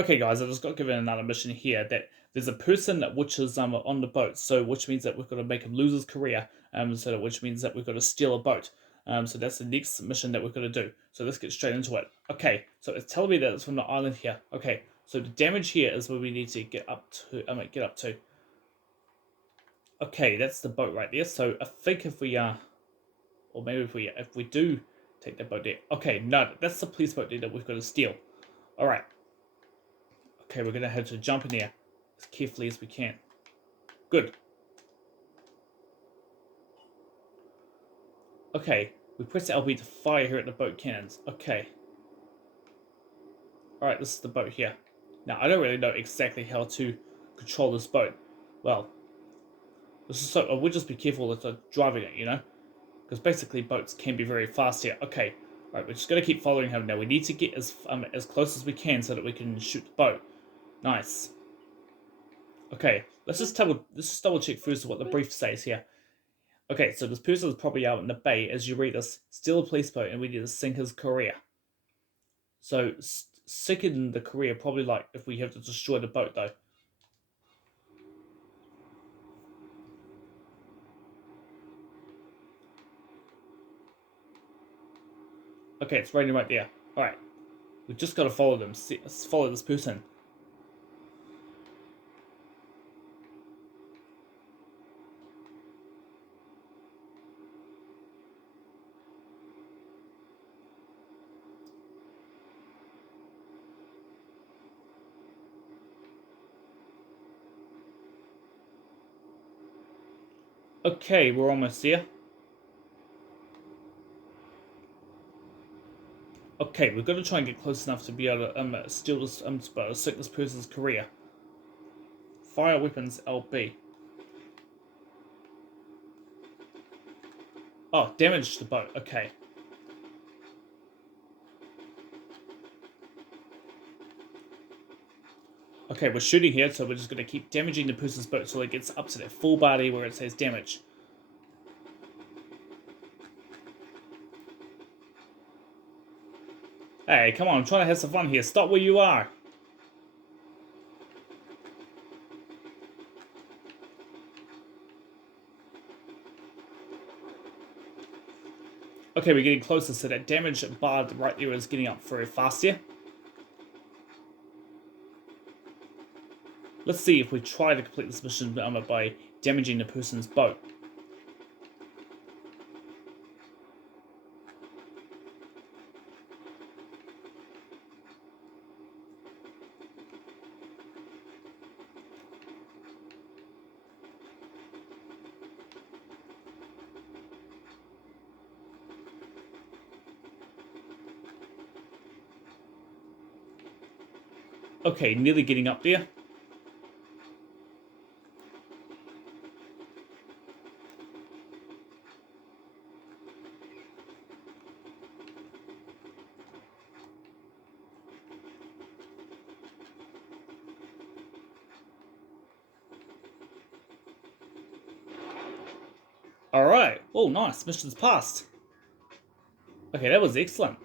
Okay, guys, I just got given another mission here that there's a person that which is on the boat, so which means that we've got to make him lose his career, so that which means that we've got to steal a boat. So that's the next mission that we're going to do. So let's get straight into it. Okay, so it's telling me that it's from the island here. Okay, so the damage here is where we need to get up to. Get up to. Okay, that's the boat right there. So I think if we or maybe if we do take that boat there. Okay, no, that's the police boat there that we've got to steal. All right. Okay, we're gonna have to jump in there as carefully as we can. Good. Okay, we press LB to fire here at the boat cannons. Okay. Alright, this is the boat here. Now, I don't really know exactly how to control this boat. Well, this is so we'll just be careful with driving it, you know? Because basically boats can be very fast here. Okay. Alright, we're just gonna keep following him now. We need to get as close as we can so that we can shoot the boat. Nice. Okay, let's just double check first what the brief says here. Okay, so this person is probably out in the bay as you read this. Steal a police boat and we need to sink his career. So, sinking the career, probably like if we have to destroy the boat though. Okay, it's raining right there. Alright, we just gotta follow them. Follow this person. Okay, we're almost there. Okay, we've got to try and get close enough to be able to steal this, sink this person's career. Fire weapons LB. Oh, damage the boat. Okay. Okay, we're shooting here, so we're just going to keep damaging the person's boat till it gets up to that full body where it says damage. Hey, come on, I'm trying to have some fun here. Stop where you are. Okay, we're getting closer, so that damage bar right there is getting up very fast here. Let's see if we try to complete this mission by damaging the person's boat. Okay, nearly getting up there. Alright. Oh, nice. Mission's passed. Okay, that was excellent.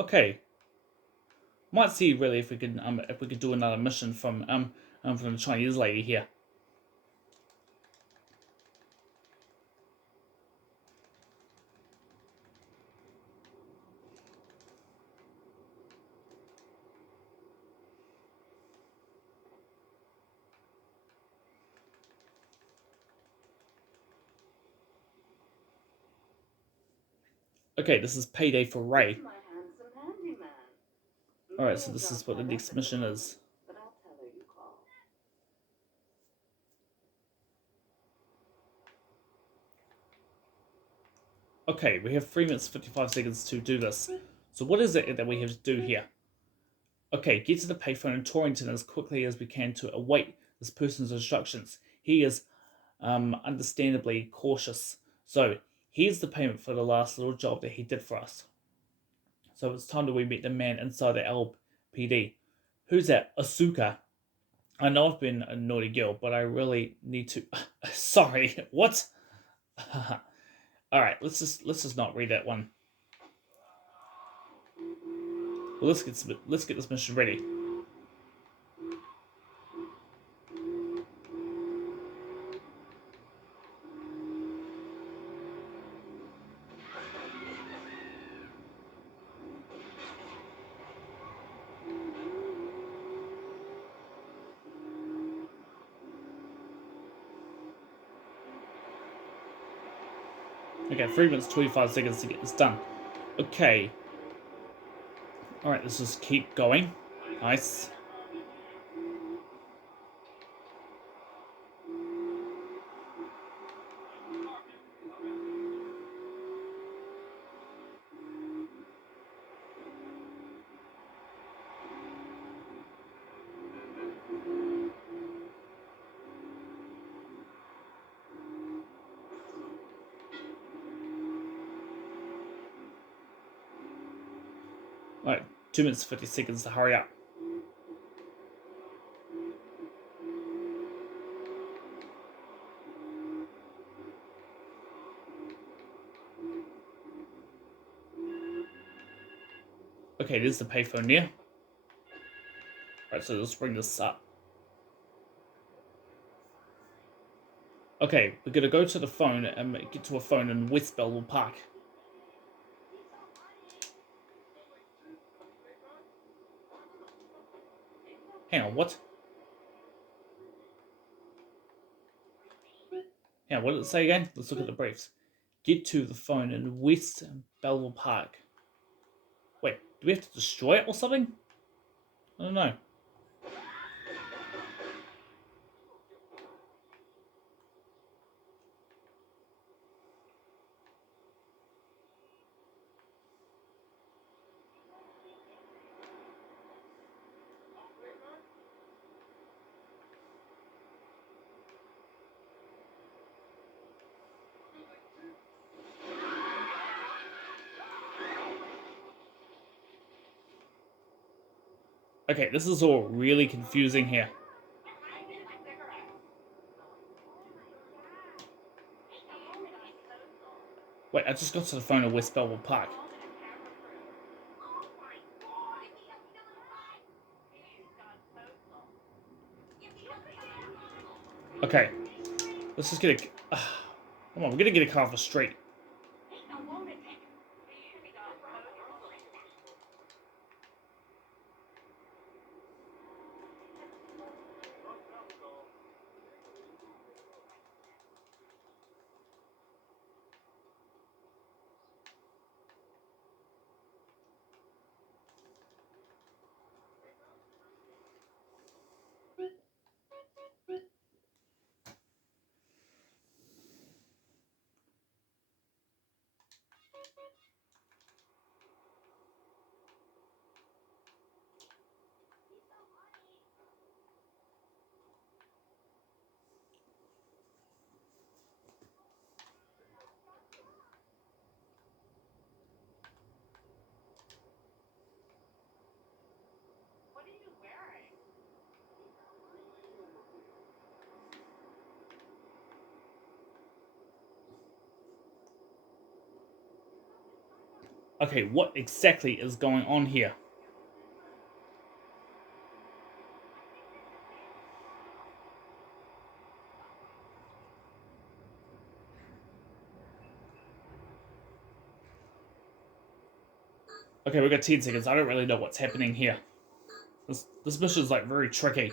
Okay. Might see really if we could do another mission from the Chinese lady here. Okay, this is payday for Ray. Alright, so this is what the next mission is. Okay, we have 3 minutes 55 seconds to do this. So what is it that we have to do here? Okay, get to the payphone in Torrington as quickly as we can to await this person's instructions. He is understandably cautious. So here's the payment for the last little job that he did for us. So it's time that we meet the man inside the LPD. Who's that? Asuka. I know I've been a naughty girl, but I really need to. Sorry, what? All right, let's just not read that one. Well, let's get this mission ready. Okay, 3 minutes 25 seconds to get this done. Okay. All right, let's just keep going. Nice. All right, 2 minutes 50 seconds to hurry up. Okay, there's the payphone near. Alright, so let's bring this up. Okay, we're gonna go to the phone and get to a phone in West Belville Park. Hang on, what? Hang on, what did it say again? Let's look at the briefs. Get to the phone in West Belville Park. Wait, do we have to destroy it or something? I don't know. Okay, this is all really confusing here. Wait, I just got to the phone in West Belville Park. Okay, let's just get a... come on, we're gonna get a car off the street. Okay, what exactly is going on here? Okay, we got 10 seconds. I don't really know what's happening here. This mission is like very tricky.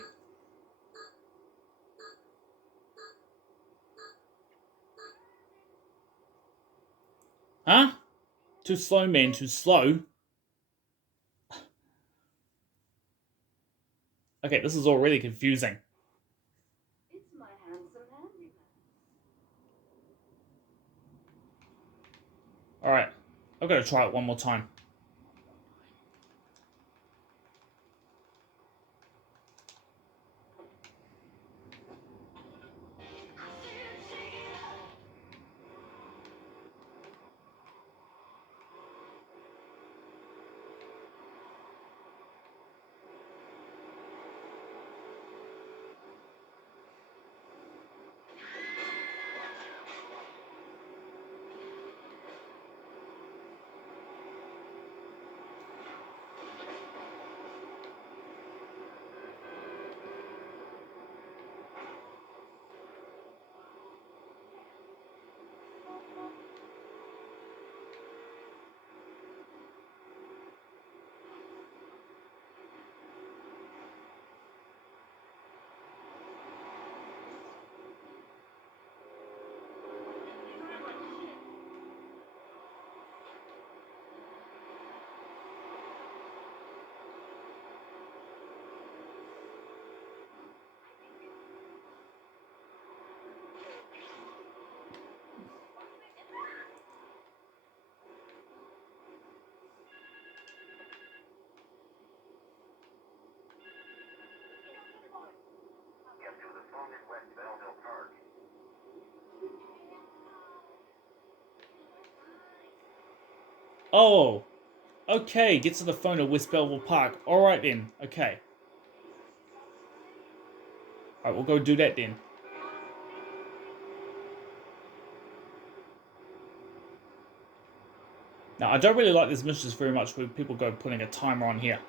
Huh? Too slow, man, too slow. Okay, this is all really confusing. Alright, I've got to try it one more time. Oh, okay. Get to the phone at West Belleville Park. Alright then. Okay. Alright, we'll go do that then. Now, I don't really like these missions very much where people go putting a timer on here.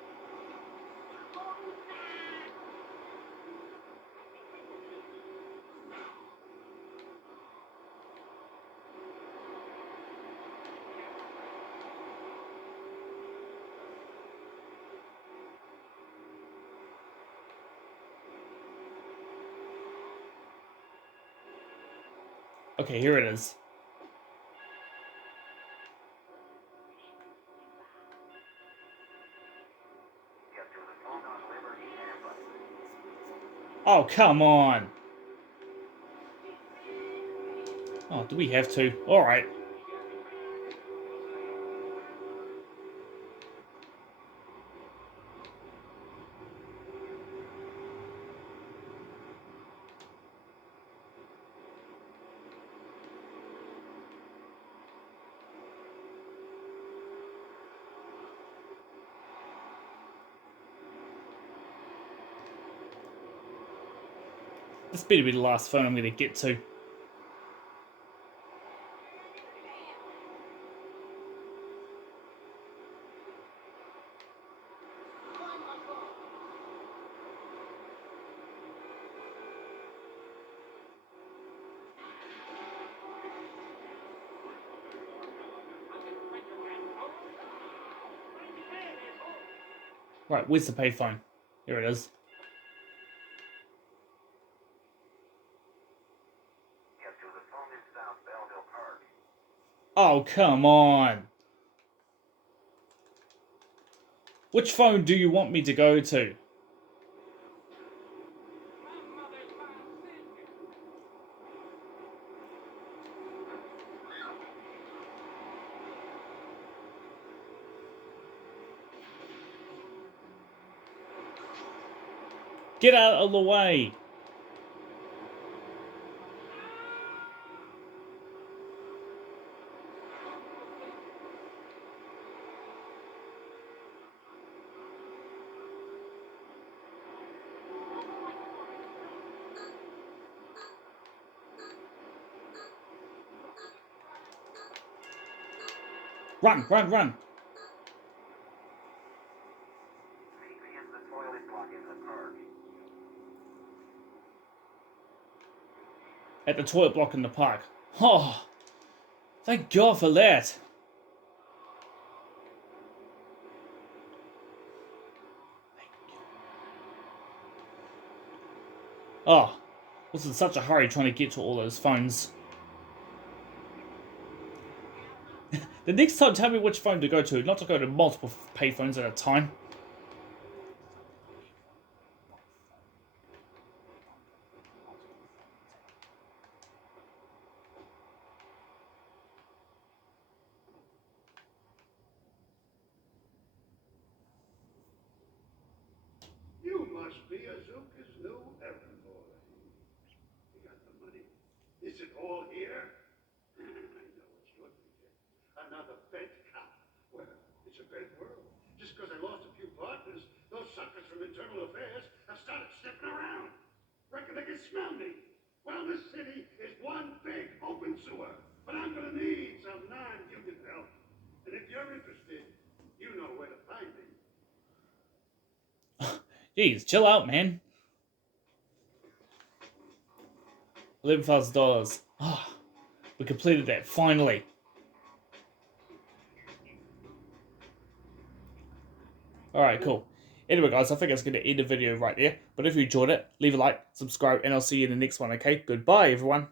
Okay, here it is. Oh, come on. Oh, do we have to? Alright. This better be the last phone I'm going to get to. Right, where's the payphone? Here it is. Oh, come on. Which phone do you want me to go to? Get out of the way. Run, run, run. At the toilet block in the park. Oh, thank God for that. Oh, was in such a hurry trying to get to all those phones. The next time, tell me which phone to go to, not to go to multiple payphones at a time. You must be Azuka's new errand boy. You got the money. Is it all here? I know it's your ticket. Another bent cop. Well, it's a bent world. Just because I lost a few partners, those suckers from Internal Affairs have started sniffing around. Reckon they can smell me. Well, this city is one big open sewer. But I'm gonna need some non-union help. And if you're interested, you know where to find me. Jeez, chill out, man. $11,000. Ah, we completed that, finally. Alright, cool. Anyway, guys, I think it's going to end the video right there. But if you enjoyed it, leave a like, subscribe, and I'll see you in the next one, okay? Goodbye, everyone.